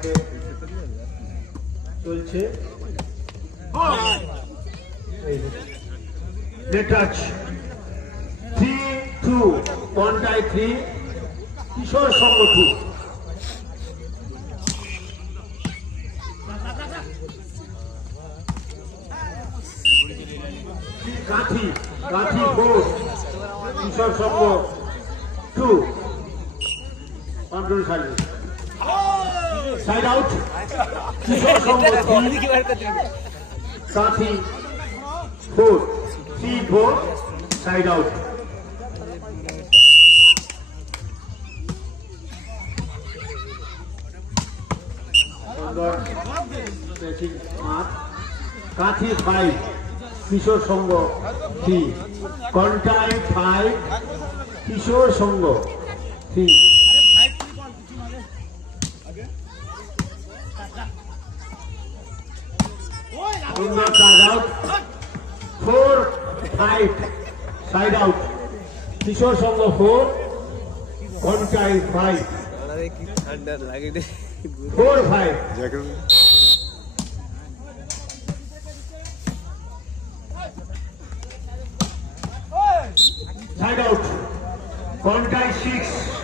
পয়েন্টে চলছে। Net touch 3-2 1-3 কিশোর সংঘ 2। কাঠি 4 কিশোর সংঘ 2। কন্ট্রোল সার্ভিস সাইড আউট কিশোর সংঘ 3 কাঠি 4 সাইড আউট। কাঠি 5 কিশোর সংঘ 3 কন্টাই 5 কিশোর সংঘ 3। আউট 4-5 সাইড আউট কিশোর সংঘ 4 কন্টাই 5 4-5 সাইড আউট কন্টাই 6